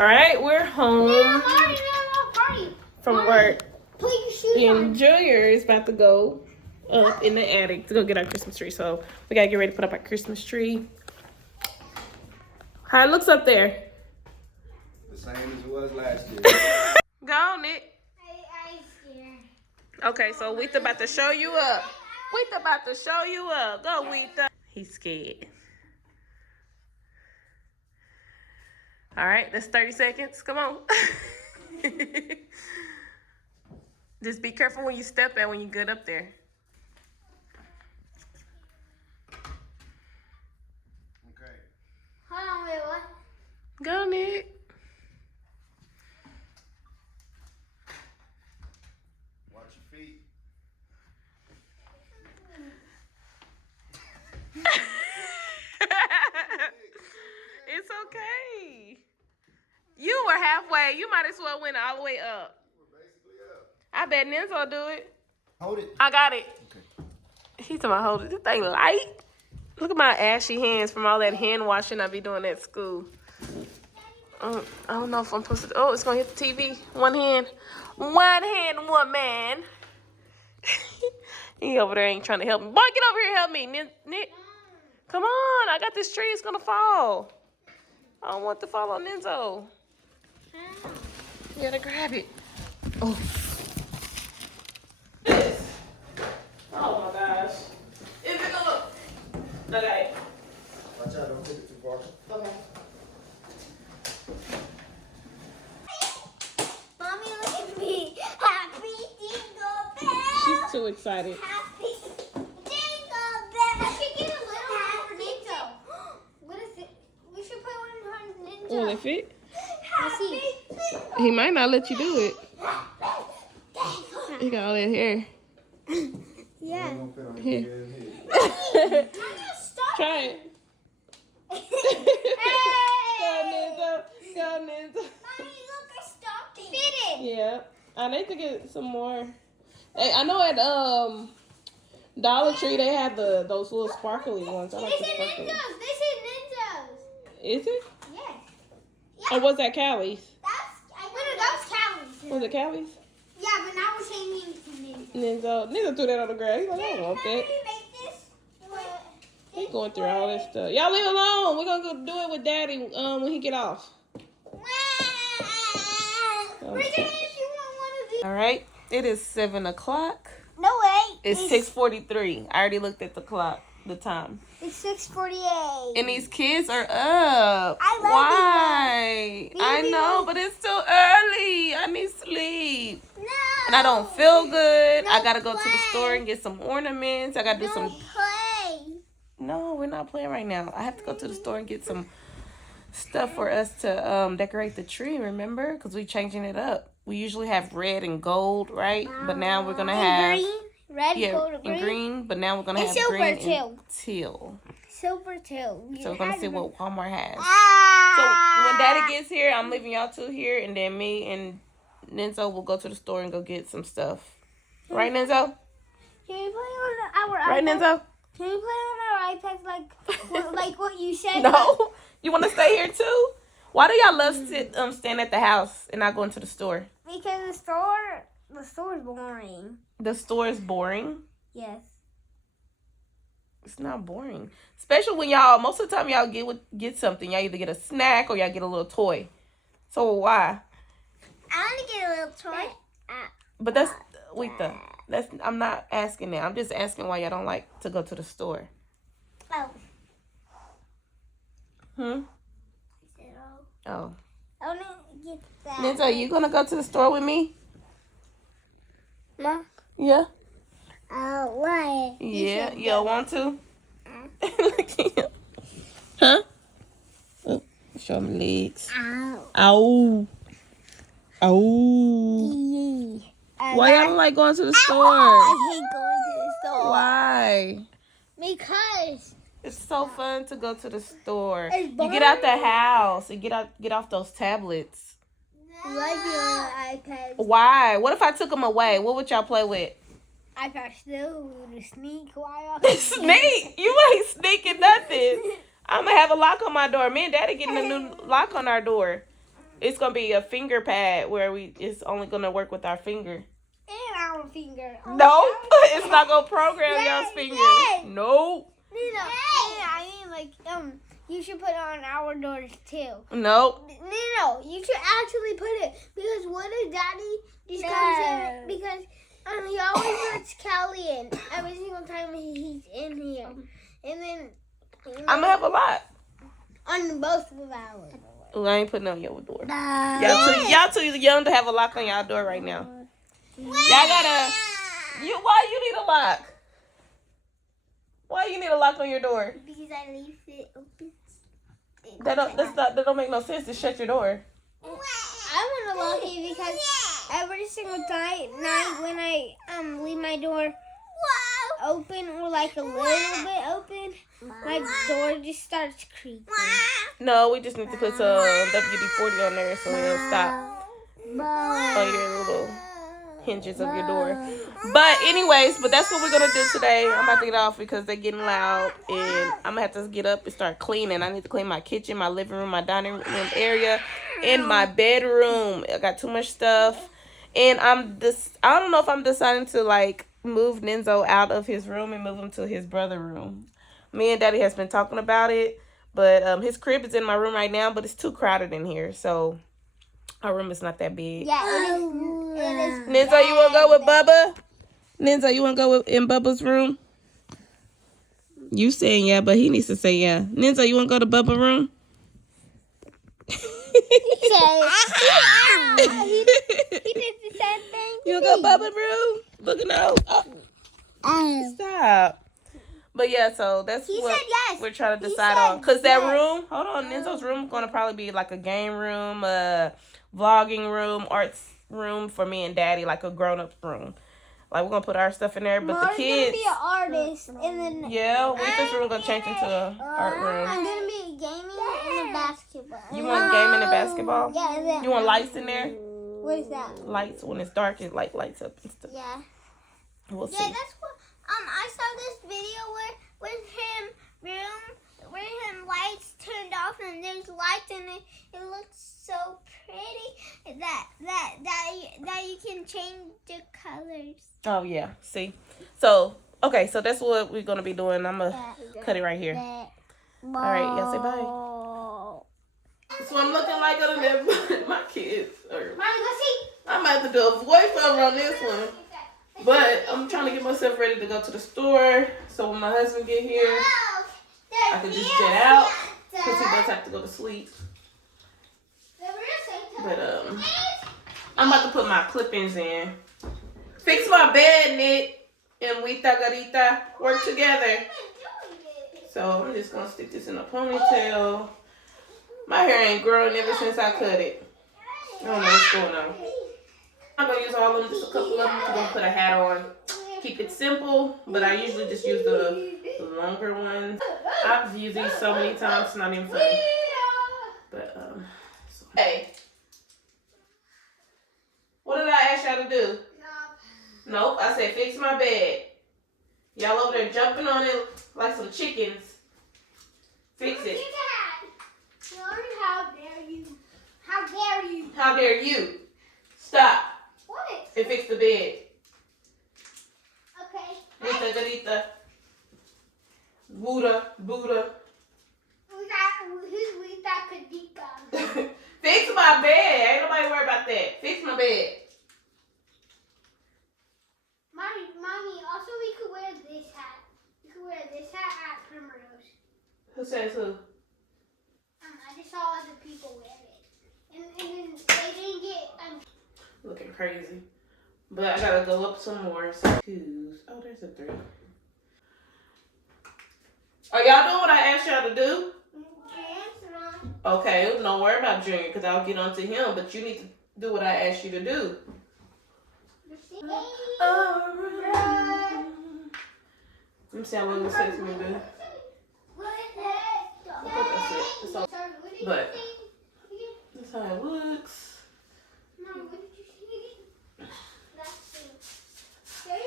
All right, we're home from work. Put your shoes on. And Junior is about to go up in the attic to go get our Christmas tree. So we gotta get ready to put up our Christmas tree. How it looks up there? The same as it was last year. Go on it. I'm scared. Okay, so Weetha about to show you up. Weetha about to show you up. Go, Weetha. He's scared. All right, that's 30 seconds. Come on. Just be careful when you step out when you get up there. Okay. Hold on, wait, what? Go, Nick. Watch your feet. It's okay. You were halfway. You might as well went all the way up. We're basically up. I bet Nenzo will do it. Hold it. I got it. Okay. He's talking about hold it. This thing light. Look at my ashy hands from all that hand washing I be doing at school. I don't know if I'm supposed to. Oh, it's gonna hit the TV. One hand, woman. He over there ain't trying to help me. Boy, get over here and help me. Nick. Come on, I got this tree. It's gonna fall. I don't want it to fall on Nenzo. You gotta grab it. Oh. Oh my gosh. Is it gonna? Okay. Watch out, don't take it too far. Okay. Mommy, look at me. Happy Jingle Bells. She's too excited. Happy Jingle Bells. I should get a little one for Ninja. What is it? We should put one on Ninja. Will it fit? Let's see. He might not let you do it. He got all that hair. Yeah. It won't fit on your Here. head. Stop. Try it. Hey. Go, Nenzo. Mommy, look, I stopped it. Fitted. Yeah. I need to get some more. Hey, I know at Dollar Tree they have those little sparkly ones. I like This the is sparkly. Ninjas. This is Ninjas. Is it? Yes. Or was that Callie's? That was Callie's. Was it Callie's? Yeah, but now we're changing to Ninja. Nenzo threw that on the ground. He's like, I don't want that. He's going through all this stuff. Y'all leave it alone. We're gonna go do it with Daddy when he get off. Bring it in if you want one of these. All right. It is 7 o'clock. No way. It's 6:43. I already looked at the clock, the time. It's 6:48. And these kids are up. I love Why? these I Baby know, ones. but it's too early. I need sleep. No. And I don't feel good. I No gotta go to the play. store and get some ornaments. I gotta do No some. play. No, we're not playing right now. I have to go to the store and get some stuff for us to decorate the tree, remember? Because we're changing it up. We usually have red and gold, right? But now we're going to have... green, red, Yeah, gold, and green. green. But now we're going to And have silver, green too. and teal. Silver too. So we're going to see what Walmart has. Ah. So when Daddy gets here, I'm leaving y'all two here. And then me and Nenzo will go to the store and go get some stuff. Right, Nenzo? Can we play on our Right, iPad? Nenzo? Can we play on our iPads like what you said? No. You want to stay here too? Why do y'all love staying at the house and not going to the store? Because the store is boring. The store is boring. Yes. It's not boring. Especially when y'all, most of the time y'all get something. Y'all either get a snack or y'all get a little toy. So why? I want to get a little toy. But I'm not asking that. I'm just asking why y'all don't like to go to the store. Oh. Oh. I want to get that. Nenzo, you gonna go to the store with me? No. Yeah. Why? Yeah. You don't want to? Look at him. Huh? Oh, show me legs. Ow. Ow. Ow. Why y'all don't like going to the store? I hate going to the store. Why? Because It's so fun to go to the store. It's You get out the house and get off those tablets. you like your iPad. Why? What if I took them away? What would y'all play with? iPad still to sneak while Sneak? You ain't sneaking nothing. I'm gonna have a lock on my door. Me and Daddy getting a new lock on our door. It's gonna be a finger pad where it's only gonna work with our finger. And our finger. No, it's not gonna program y'all's finger. Nope. I mean, like, you should put it on our doors too. Nope. No, you should actually put it, because what if Daddy just comes in, because he always lets Callie in every single time he's in here, and then I'm gonna have a lock on both of ours. Oh, I ain't putting on your door. Y'all too young to have a lock on y'all door right now. Y'all gotta. Why you need a lock? Why you need a lock on your door? Because I leave it open. That don't make no sense to shut your door. I want to lock it because every single night when I leave my door open or like a little bit open, my door just starts creaking. No, we just need to put some WD-40 on there so it'll stop on your little hinges of your door. But anyways, that's what we're gonna do today. I'm about to get off because they're getting loud, and I'm gonna have to get up and start cleaning. I need to clean my kitchen, my living room, my dining room area, and my bedroom. I got too much stuff, and I don't know if I'm deciding to like move Nenzo out of his room and move him to his brother's room. Me and Daddy has been talking about it, but his crib is in my room right now, but it's too crowded in here, so our room is not that big. Yeah, it is. Nenzo, you wanna go with Bubba? Nenzo, you wanna go in Bubba's room? You saying yeah, but he needs to say yeah. Nenzo, you wanna go to Bubba's room? He did the same thing. You wanna go to Bubba's room? Look at no. Stop. But yeah, so that's He what said yes. we're trying to He decide said on. Cause that yes. room, hold on, Nenzo's room is gonna probably be like a game room, a vlogging room, arts room for me and Daddy, like a grown up room. Like we're gonna put our stuff in there, but Mars the kids. gonna be an artist, and then this room gonna change into an art room. I'm gonna be gaming and a basketball. You want gaming and basketball? Yeah. And then, You want lights in there? what is that? Lights when it's dark, it like lights up and stuff. Yeah. We'll see. Yeah, that's what. I saw this video where him lights turned off and there's lights in it. It looks so pretty that you can change the colors. Oh yeah, see. So okay, so that's what we're gonna be doing. I'm gonna cut it right here. All right, y'all say bye. So I'm looking like other than my kids. I'm about to do a voiceover on this one. But I'm trying to get myself ready to go to the store. So when my husband get here, I can just jet out. Because he does have to go to sleep. But I'm about to put my clip-ins in. Fix my bed, Nick. And we Garita work together. So I'm just going to stick this in a ponytail. My hair ain't growing ever since I cut it. I don't know what's going on. I'm going to use all of them, just a couple of them. I'm going to put a hat on. Keep it simple, but I usually just use the longer ones. I've used these so many times, it's not even funny. But, hey. What did I ask y'all to do? Nope, I said fix my bed. Y'all over there jumping on it like some chickens. Fix it. How dare you? How dare you? How dare you? Stop. What? And fix the bed. Okay. Garita. Buddha. Who's Kadika? Fix my bed. Ain't nobody worried about that. Fix my bed. Mommy, also we could wear this hat. We could wear this hat at Primrose. Who says who? I just saw other people wear it. And then they didn't get... Looking crazy. But I gotta go up some more. So 2s. Oh, there's a 3. Are y'all doing what I asked y'all to do? Okay, don't worry about Junior because I'll get on to him. But you need to do what I asked you to do. Alright. Let me see how long this takes me to do. I think that's it. That's all. But that's how it looks.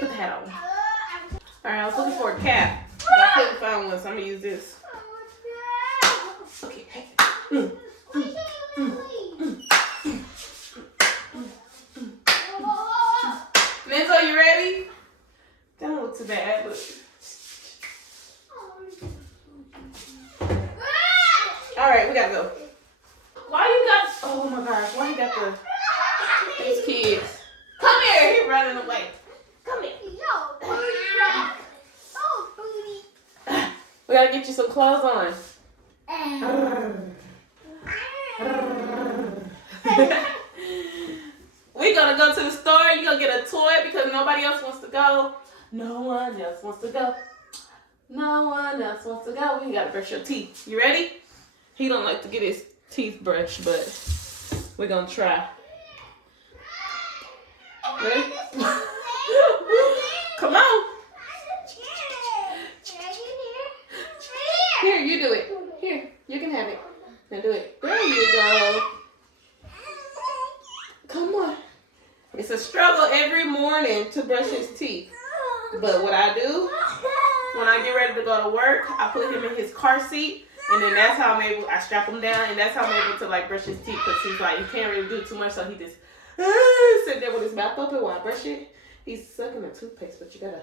Put the hat on. Alright, I was looking for a cap. But I couldn't find one, so I'm gonna use this. Okay. we gotta go. Why you got, oh my gosh, why you got these kids? Come here, he running away. Come here. We gotta get you some clothes on. We're gonna go to the store. You're gonna get a toy because nobody else wants to go. No one else wants to go. No one else wants to go. We gotta brush your teeth. You ready? He don't like to get his teeth brushed, but we're gonna try. Ready? Come on. Here, you do it. Here, you can have it. Now do it. There you go. Come on. It's a struggle every morning to brush his teeth. But what I do, when I get ready to go to work, I put him in his car seat. And then that's how I'm able, I strap him down. And that's how I'm able to like brush his teeth. Because he's like, he can't really do too much. So he just sit there with his mouth open while I brush it. He's sucking the toothpaste, but you gotta,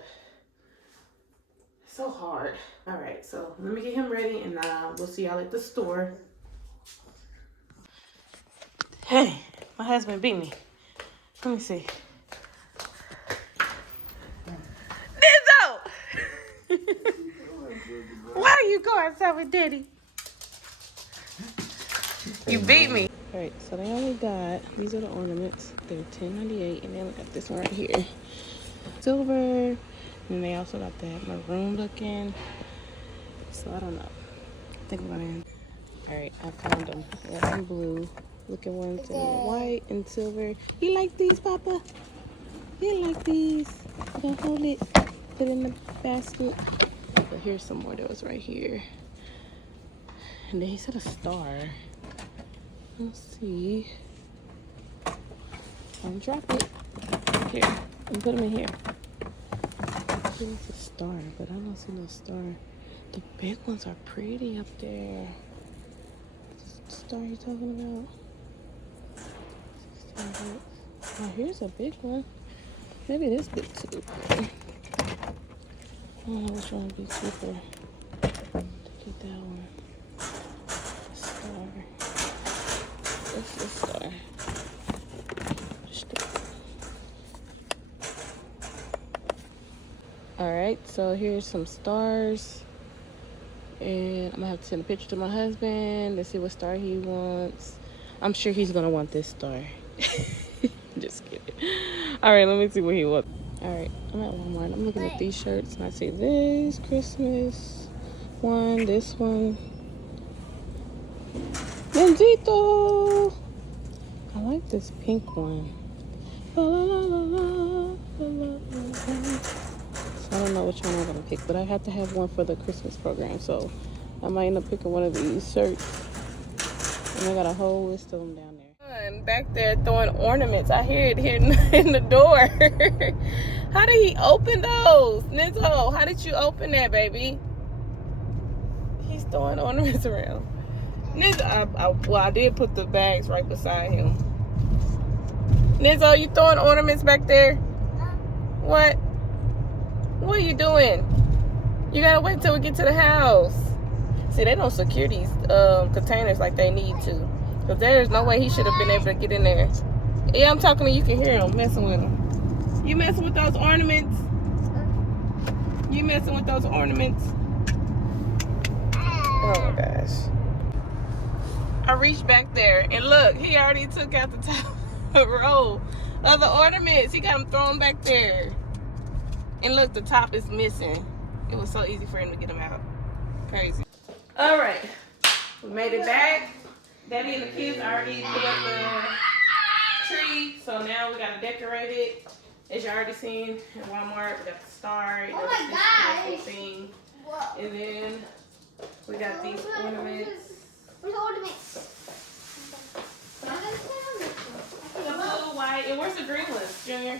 it's so hard. All right, so let me get him ready and we'll see y'all at the store. Hey, my husband beat me. Let me see. Nizzo! Why are you going outside with Daddy? You beat me. All right, so they only got, these are the ornaments. They're $10.98, and then we got this one right here. Silver, and they also got that maroon looking. So I don't know. I think we're gonna, all right, I found them. Red and blue looking ones in white and silver. You like these, Papa? You like these? You gonna hold it, put it in the basket. But here's some more that was right here. And then he said a star. Let's see. And drop it. Here. And put them in here. It's a star, but I don't see no star. The big ones are pretty up there. The star you talking about? Oh, here's a big one. Maybe this big too. I don't know which one would be cheaper to get that one. Star. What's the star? Alright, so here's some stars. And I'm gonna have to send a picture to my husband. Let's see what star he wants. I'm sure he's gonna want this star. Just kidding. Alright, let me see what he wants. Alright, I'm at Walmart. I'm looking at these shirts and I see this Christmas one, this one. Bendito! I like this pink one. La, la, la, la, la, la, la. So I don't know which one I'm gonna pick, but I have to have one for the Christmas program, so I might end up picking one of these shirts. And I got a whole list of them down there. And back there throwing ornaments. I hear it here in the door. How did he open those? Nizzo, how did you open that, baby? He's throwing ornaments around. Nizzo, well, I did put the bags right beside him. Nizzo, you throwing ornaments back there? What? What are you doing? You gotta wait till we get to the house. See, they don't secure these containers like they need to. Because there's no way he should have been able to get in there. Yeah, I'm talking to you. You can hear him messing with him. You messing with those ornaments? You messing with those ornaments? Oh my gosh. I reached back there and look, he already took out the top row of the ornaments. He got them thrown back there. And look, the top is missing. It was so easy for him to get them out. Crazy. All right, we made it back. Daddy and the kids already put up the tree, so now we gotta decorate it. As you already seen at Walmart, we got the star. Oh my gosh! Thing. And then we got these ornaments. Where's the ornaments? The blue, white, and where's the green ones, Junior?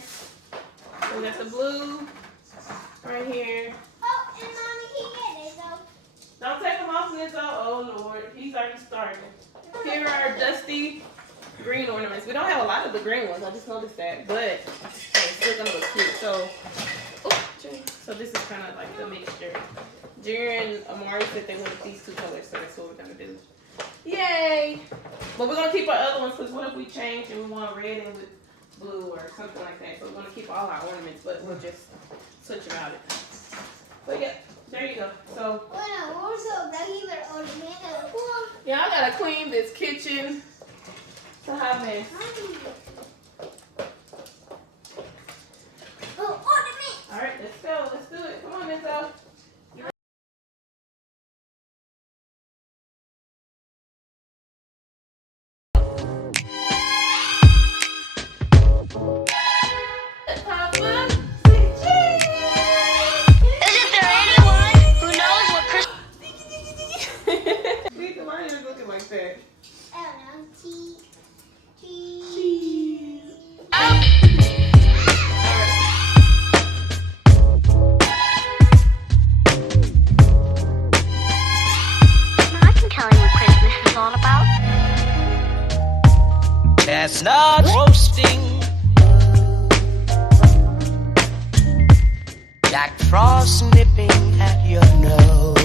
We got the blue right here. Oh, and Mommy, can you get it though? Don't take them off, Nizzo. Oh Lord, he's already starting. Here are dusty green ornaments. We don't have a lot of the green ones. I just noticed that, but it's still gonna look cute. So this is kind of like the mixture. Junior and Amari said they wanted these two colors, so that's what we're gonna do. Yay! Yay! But we're gonna keep our other ones because what if we change and we want red and with blue or something like that? So we're gonna keep all our ornaments, but we'll just switch about it. But yeah, there you go. So yeah, I gotta clean this kitchen. So hot mess. All right, let's go. Let's do it. Come on, Enzo. Why are you looking like that? I don't know. Cheese. I can tell you what Christmas is all about. Chestnuts roasting, Jack Frost nipping at your nose.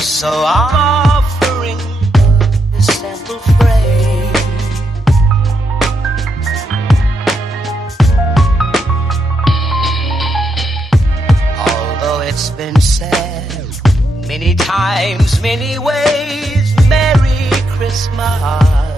So I'm offering this simple phrase. Although it's been said many times, many ways, Merry Christmas.